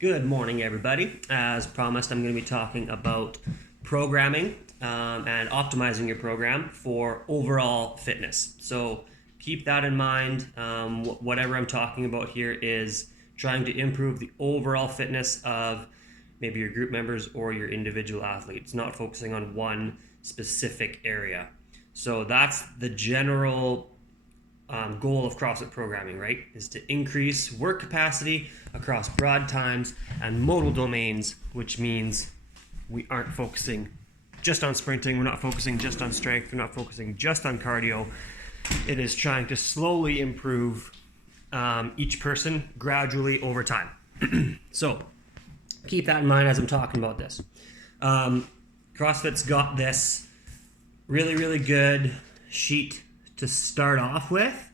Good morning, everybody. As promised, I'm going to be talking about programming and optimizing your program for overall fitness. So keep that in mind. Whatever I'm talking about here is trying to improve the overall fitness of maybe your group members or your individual athletes, not focusing on one specific area. So that's the general goal of CrossFit programming, right? Is to increase work capacity across broad times and modal domains, which means we aren't focusing just on sprinting, we're not focusing just on strength, we're not focusing just on cardio. It is trying to slowly improve each person gradually over time. So keep that in mind as I'm talking about this. CrossFit's got this really good sheet to start off with.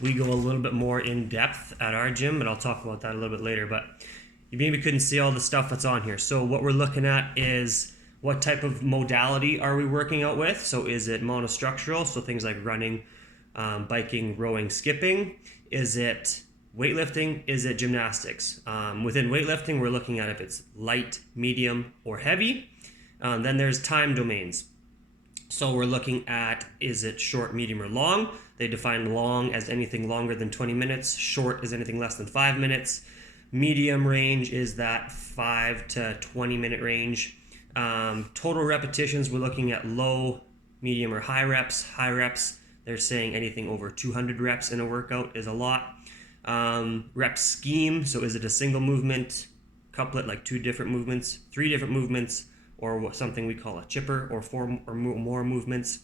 We go a little bit more in depth at our gym, but I'll talk about that a little bit later. But you maybe couldn't see all the stuff that's on here. So what we're looking at is what type of modality are we working out with? So is it monostructural? So things like running, biking, rowing, skipping. Is it weightlifting? Is it gymnastics? Within weightlifting, we're looking at if it's light, medium, or heavy. Then there's time domains. So we're looking at, is it short, medium, or long? They define long as anything longer than 20 minutes. Short is anything less than 5 minutes. Medium range is that 5 to 20 minute range. Total repetitions, we're looking at low, medium, or high reps. High reps, they're saying anything over 200 reps in a workout is a lot. Rep scheme, so is it a single movement, couplet, like 2 different movements, 3 different movements, or something we call a chipper, or 4 or more movements.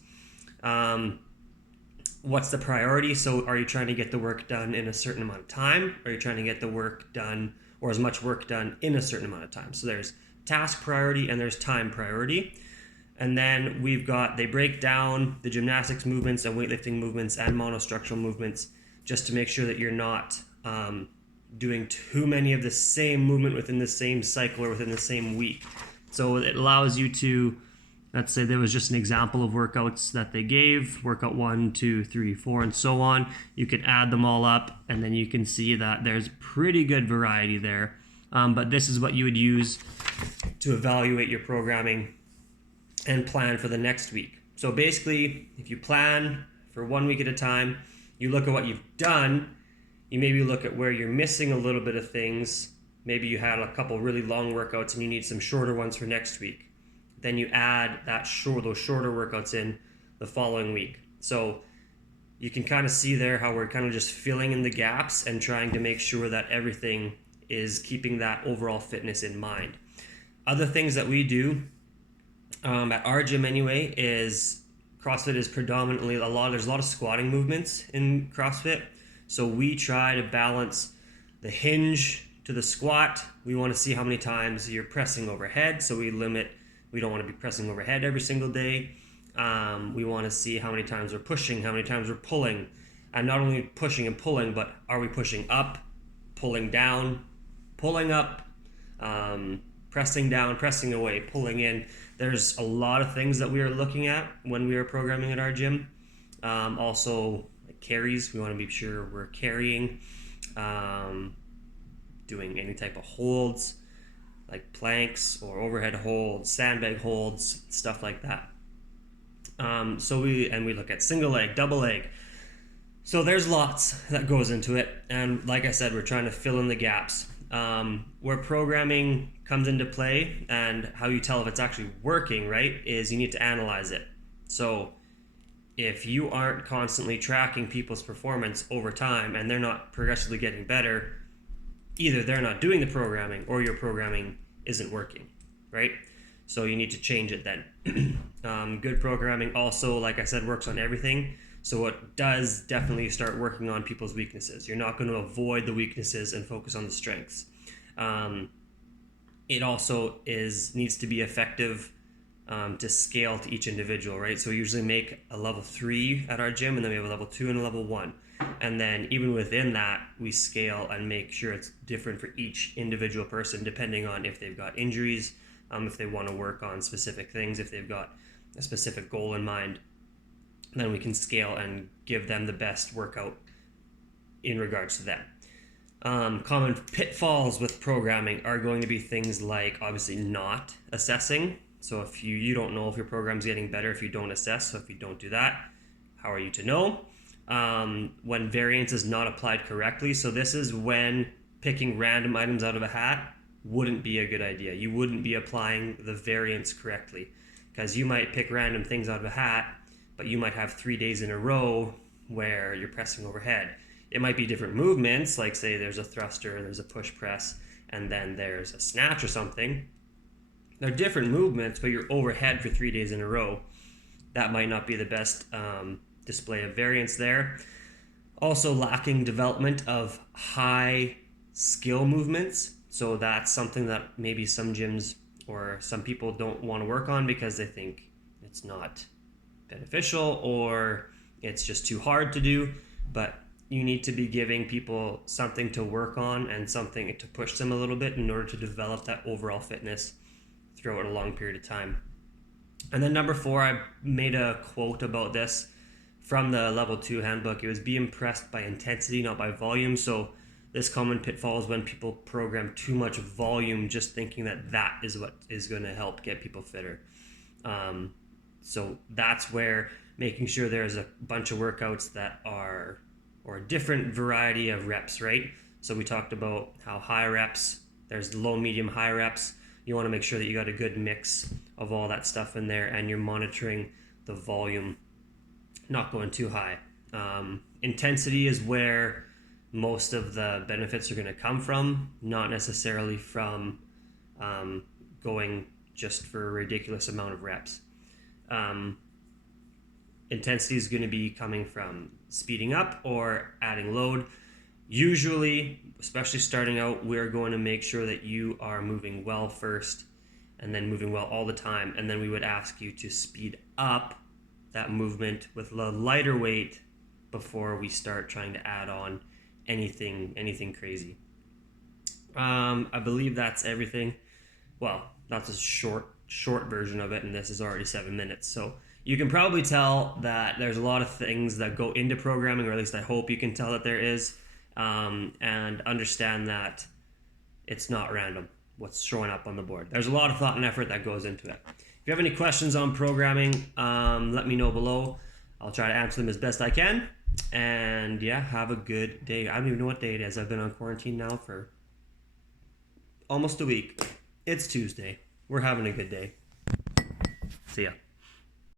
What's the priority? So are you trying to get the work done in a certain amount of time? Or are you trying to get the work done, or as much work done in a certain amount of time? So there's task priority and there's time priority. And then they break down the gymnastics movements and weightlifting movements and monostructural movements, just to make sure that you're not doing too many of the same movement within the same cycle or within the same week. So it allows you to, let's say there was just an example of workouts that they gave, workout 1, 2, 3, 4, and so on. You can add them all up, and then you can see that there's pretty good variety there. But this is what you would use to evaluate your programming and plan for the next week. So basically, if you plan for 1 week at a time, you look at what you've done, you maybe look at where you're missing a little bit of things. Maybe you had a couple really long workouts and you need some shorter ones for next week. Then you add those shorter workouts in the following week. So you can kind of see there how we're kind of just filling in the gaps and trying to make sure that everything is keeping that overall fitness in mind. Other things that we do at our gym anyway is CrossFit is predominantly there's a lot of squatting movements in CrossFit. So we try to balance the hinge to the squat. We want to see how many times you're pressing overhead, so we don't want to be pressing overhead every single day. We want to see how many times we're pushing, how many times we're pulling, and not only pushing and pulling, but are we pushing up, pulling down, pulling up, pressing down, pressing away, pulling in. There's a lot of things that we are looking at when we are programming at our gym. Also like carries, we want to be sure we're carrying, doing any type of holds like planks or overhead holds, sandbag holds, stuff like that. So we look at single leg, double leg. So there's lots that goes into it, and like I said, we're trying to fill in the gaps. Where programming comes into play and how you tell if it's actually working, right, is you need to analyze it. So if you aren't constantly tracking people's performance over time and they're not progressively getting better, either they're not doing the programming or your programming isn't working, right? So you need to change it then. Good programming also, like I said, works on everything. So it does definitely start working on people's weaknesses. You're not going to avoid the weaknesses and focus on the strengths. It also needs to be effective to scale to each individual, right? So we usually make a level 3 at our gym, and then we have a level 2 and a level 1. And then even within that, we scale and make sure it's different for each individual person, depending on if they've got injuries, if they want to work on specific things, if they've got a specific goal in mind. Then we can scale and give them the best workout in regards to that. Common pitfalls with programming are going to be things like obviously not assessing. So if you don't know if your program's getting better if you don't assess. So if you don't do that, how are you to know? When variance is not applied correctly. So this is when picking random items out of a hat wouldn't be a good idea. You wouldn't be applying the variance correctly, because you might pick random things out of a hat, but you might have 3 days in a row where you're pressing overhead. It might be different movements, like say there's a thruster, there's a push press, and then there's a snatch or something. They're different movements, but you're overhead for 3 days in a row. That might not be the best display of variance there. Also lacking development of high skill movements. So that's something that maybe some gyms or some people don't want to work on because they think it's not beneficial or it's just too hard to do. But you need to be giving people something to work on and something to push them a little bit in order to develop that overall fitness throughout a long period of time. And then number 4, I made a quote about this from the level 2 handbook. It was be impressed by intensity, not by volume. So this common pitfall is when people program too much volume, just thinking that that is what is going to help get people fitter. So that's where making sure there's a bunch of workouts that are, or a different variety of reps, right? So we talked about how high reps, there's low, medium, high reps. You want to make sure that you got a good mix of all that stuff in there and you're monitoring the volume, not going too high. Intensity is where most of the benefits are going to come from, not necessarily from going just for a ridiculous amount of reps. Intensity is going to be coming from speeding up or adding load. Usually, especially starting out, we're going to make sure that you are moving well first and then moving well all the time. And then we would ask you to speed up that movement with a lighter weight before we start trying to add on anything crazy. I believe that's everything. Well, that's a short version of it, and this is already 7 minutes. So you can probably tell that there's a lot of things that go into programming, or at least I hope you can tell that there is, and understand that it's not random what's showing up on the board. There's a lot of thought and effort that goes into it. If you have any questions on programming, let me know below. I'll try to answer them as best I can. And yeah, have a good day. I don't even know what day it is. I've been on quarantine now for almost a week. It's Tuesday. We're having a good day. See ya.